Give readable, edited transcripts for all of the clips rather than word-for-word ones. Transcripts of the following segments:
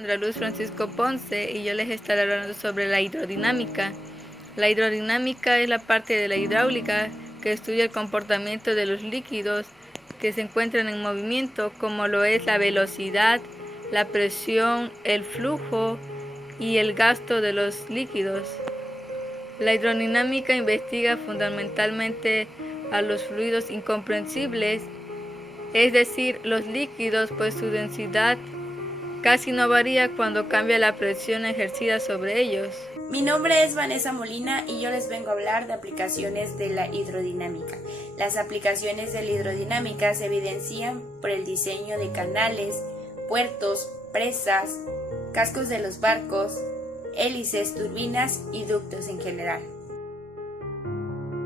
Sandra Luz Francisco Ponce y yo les estaré hablando sobre la hidrodinámica. La hidrodinámica es la parte de la hidráulica que estudia el comportamiento de los líquidos que se encuentran en movimiento, como lo es la velocidad, la presión, el flujo y el gasto de los líquidos. La hidrodinámica investiga fundamentalmente a los fluidos incomprensibles, es decir, los líquidos, pues su densidad casi no varía cuando cambia la presión ejercida sobre ellos. Mi nombre es Vanessa Molina y yo les vengo a hablar de aplicaciones de la hidrodinámica. Las aplicaciones de la hidrodinámica se evidencian por el diseño de canales, puertos, presas, cascos de los barcos, hélices, turbinas y ductos en general,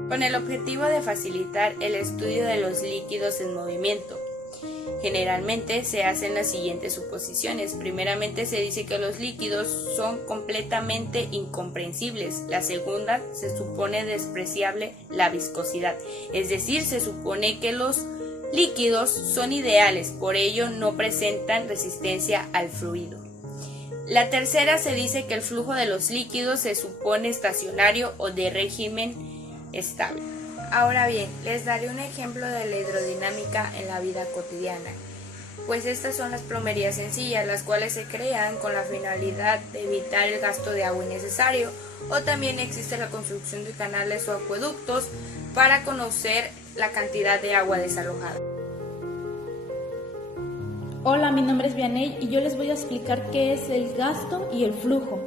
con el objetivo de facilitar el estudio de los líquidos en movimiento. Generalmente se hacen las siguientes suposiciones. Primeramente se dice que los líquidos son completamente incomprensibles. La segunda, se supone despreciable la viscosidad. Es decir, se supone que los líquidos son ideales, por ello no presentan resistencia al fluido. La tercera, se dice que el flujo de los líquidos se supone estacionario o de régimen estable. Ahora bien, les daré un ejemplo de la hidrodinámica en la vida cotidiana, pues estas son las plomerías sencillas, las cuales se crean con la finalidad de evitar el gasto de agua innecesario, o también existe la construcción de canales o acueductos para conocer la cantidad de agua desalojada. Hola, mi nombre es Vianey y yo les voy a explicar qué es el gasto y el flujo.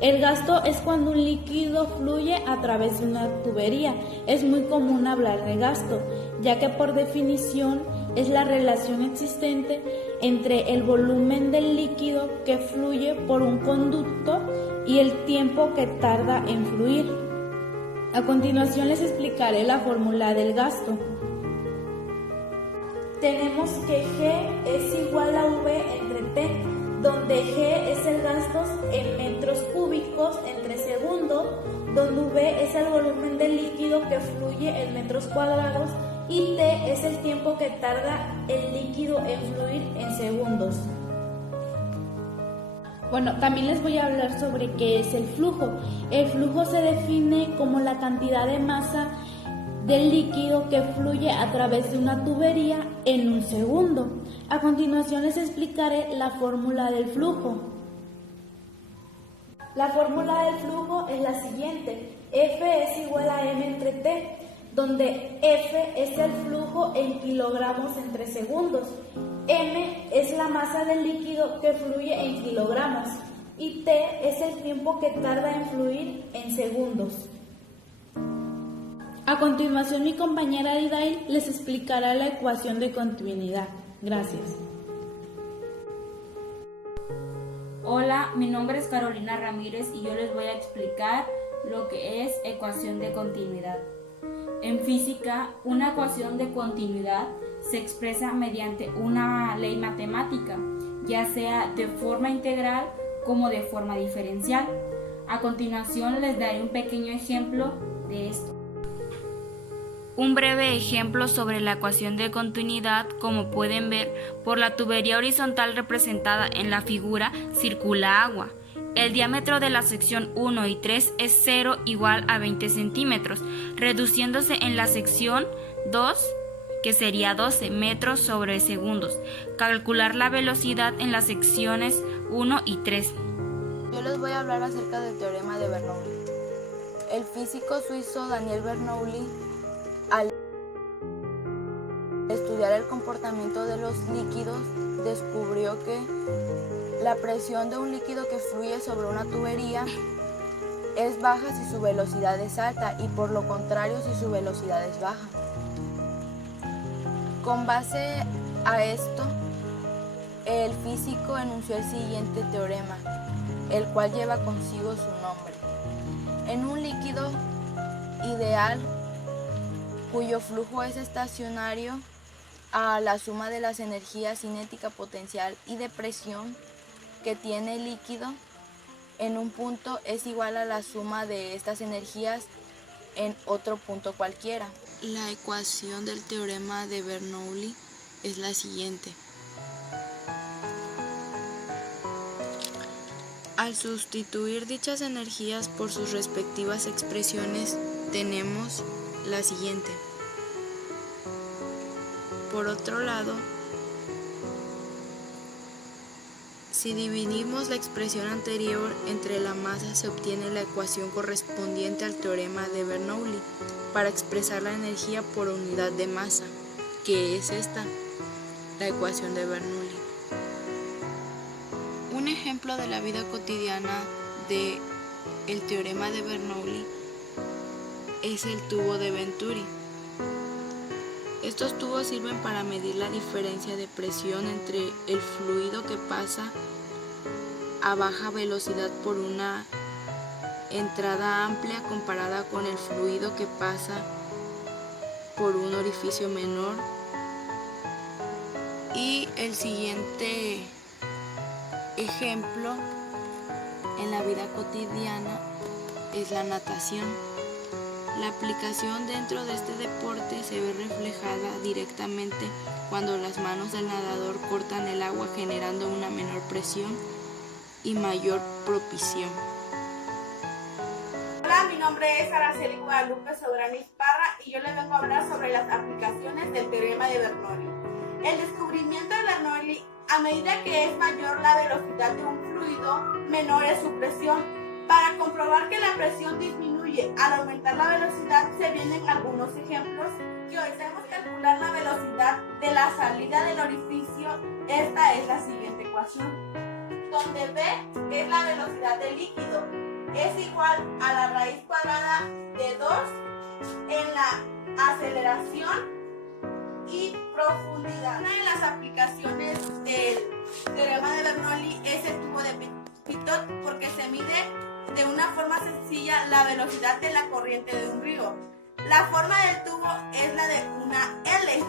El gasto es cuando un líquido fluye a través de una tubería. Es muy común hablar de gasto, ya que por definición es la relación existente entre el volumen del líquido que fluye por un conducto y el tiempo que tarda en fluir. A continuación les explicaré la fórmula del gasto. Tenemos que G es igual a V entre T, donde G es el gasto en metros cúbicos entre segundos, donde V es el volumen del líquido que fluye en metros cuadrados y T es el tiempo que tarda el líquido en fluir en segundos. Bueno, también les voy a hablar sobre qué es el flujo. El flujo se define como la cantidad de masa del líquido que fluye a través de una tubería en un segundo. A continuación les explicaré la fórmula del flujo. La fórmula del flujo es la siguiente: F es igual a M entre T, donde F es el flujo en kilogramos entre segundos, M es la masa del líquido que fluye en kilogramos y T es el tiempo que tarda en fluir en segundos. A continuación, mi compañera Didail les explicará la ecuación de continuidad. Gracias. Hola, mi nombre es Carolina Ramírez y yo les voy a explicar lo que es ecuación de continuidad. En física, una ecuación de continuidad se expresa mediante una ley matemática, ya sea de forma integral como de forma diferencial. A continuación les daré un pequeño ejemplo de esto. Un breve ejemplo sobre la ecuación de continuidad, como pueden ver, por la tubería horizontal representada en la figura circula agua. El diámetro de la sección 1 y 3 es 0 igual a 20 centímetros, reduciéndose en la sección 2, que sería 12 metros sobre segundos. Calcular la velocidad en las secciones 1 y 3. Yo les voy a hablar acerca del teorema de Bernoulli. El físico suizo Daniel Bernoulli, al estudiar el comportamiento de los líquidos, descubrió que la presión de un líquido que fluye sobre una tubería es baja si su velocidad es alta y por lo contrario si su velocidad es baja. Con base a esto, el físico enunció el siguiente teorema, el cual lleva consigo su nombre. En un líquido ideal, cuyo flujo es estacionario, a la suma de las energías cinética, potencial y de presión que tiene el líquido en un punto es igual a la suma de estas energías en otro punto cualquiera. La ecuación del teorema de Bernoulli es la siguiente. Al sustituir dichas energías por sus respectivas expresiones, tenemos la siguiente. Por otro lado, si dividimos la expresión anterior entre la masa, se obtiene la ecuación correspondiente al teorema de Bernoulli para expresar la energía por unidad de masa, que es esta, la ecuación de Bernoulli. Un ejemplo de la vida cotidiana de el teorema de Bernoulli es el tubo de Venturi. Estos tubos sirven para medir la diferencia de presión entre el fluido que pasa a baja velocidad por una entrada amplia comparada con el fluido que pasa por un orificio menor. Y el siguiente ejemplo en la vida cotidiana es la natación. La aplicación dentro de este deporte se ve reflejada directamente cuando las manos del nadador cortan el agua, generando una menor presión y mayor propulsión. Hola, mi nombre es Araceli Guadalupe Sobrani Parra y yo les vengo a hablar sobre las aplicaciones del teorema de Bernoulli. El descubrimiento de Bernoulli: a medida que es mayor la velocidad de un fluido, menor es su presión. Para comprobar que la presión disminuye al aumentar la velocidad, se vienen algunos ejemplos que hoy debemos calcular la velocidad de la salida del orificio. Esta es la siguiente ecuación, donde V es la velocidad del líquido, es igual a la raíz cuadrada de 2 en la aceleración y profundidad. Una de las aplicaciones del teorema de Bernoulli es el tubo de Pitot, porque se mide de una forma sencilla la velocidad de la corriente de un río. La forma del tubo es la de una L.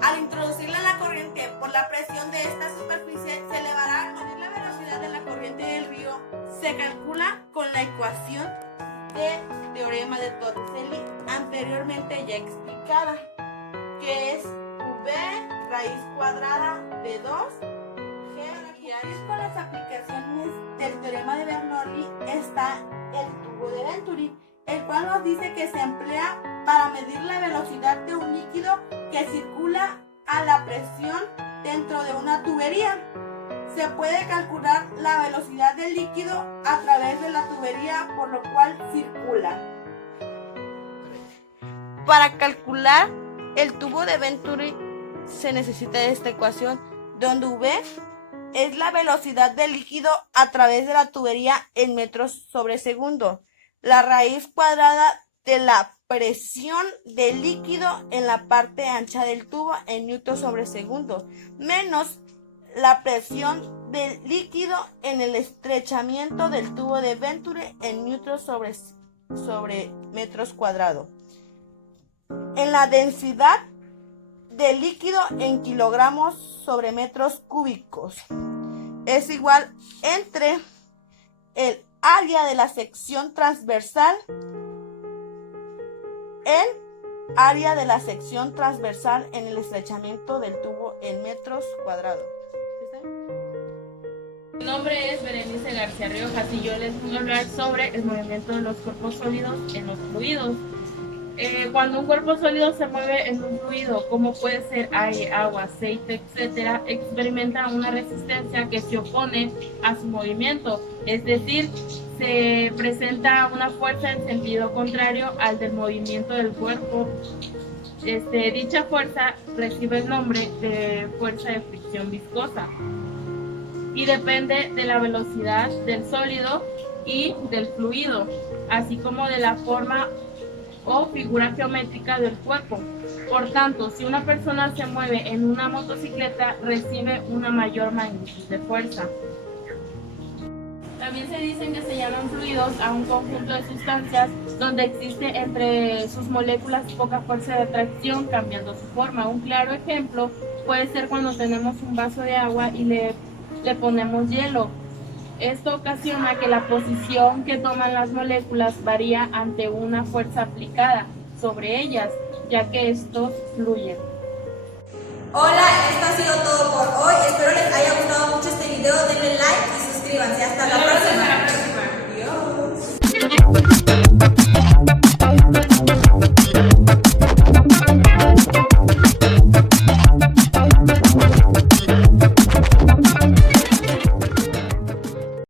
Al introducirla en la corriente, por la presión de esta superficie, se elevará a medir la velocidad de la corriente del río. Se calcula con la ecuación del teorema de Torricelli anteriormente ya explicada, que es V raíz cuadrada de 2 G. Y ahí con las aplicaciones del teorema de Bernoulli está el tubo de Venturi, el cual nos dice que se emplea para medir la velocidad de un líquido que circula a la presión dentro de una tubería. Se puede calcular la velocidad del líquido a través de la tubería por lo cual circula. Para calcular el tubo de Venturi se necesita esta ecuación, donde V es la velocidad del líquido a través de la tubería en metros sobre segundo, la raíz cuadrada de la presión del líquido en la parte ancha del tubo en newton sobre segundo, menos la presión del líquido en el estrechamiento del tubo de Venturi en newton sobre metros cuadrados. En la densidad del líquido en kilogramos sobre metros cúbicos es igual entre el área de la sección transversal, en el estrechamiento del tubo en metros cuadrados. Mi nombre es Berenice García Riojas y yo les voy a hablar sobre el movimiento de los cuerpos sólidos en los fluidos. Cuando un cuerpo sólido se mueve en un fluido, como puede ser aire, agua, aceite, etc., experimenta una resistencia que se opone a su movimiento, es decir, se presenta una fuerza en sentido contrario al del movimiento del cuerpo. Dicha fuerza recibe el nombre de fuerza de fricción viscosa y depende de la velocidad del sólido y del fluido, así como de la forma o figura geométrica del cuerpo. Por tanto, si una persona se mueve en una motocicleta, recibe una mayor magnitud de fuerza. También se dicen que se llaman fluidos a un conjunto de sustancias donde existe entre sus moléculas poca fuerza de atracción, cambiando su forma. Un claro ejemplo puede ser cuando tenemos un vaso de agua y le ponemos hielo. Esto ocasiona que la posición que toman las moléculas varía ante una fuerza aplicada sobre ellas, ya que estos fluyen. Hola, esto ha sido todo por hoy. Espero les haya gustado mucho este video. Denle like y suscríbanse. Suscríbanse. Hasta la próxima.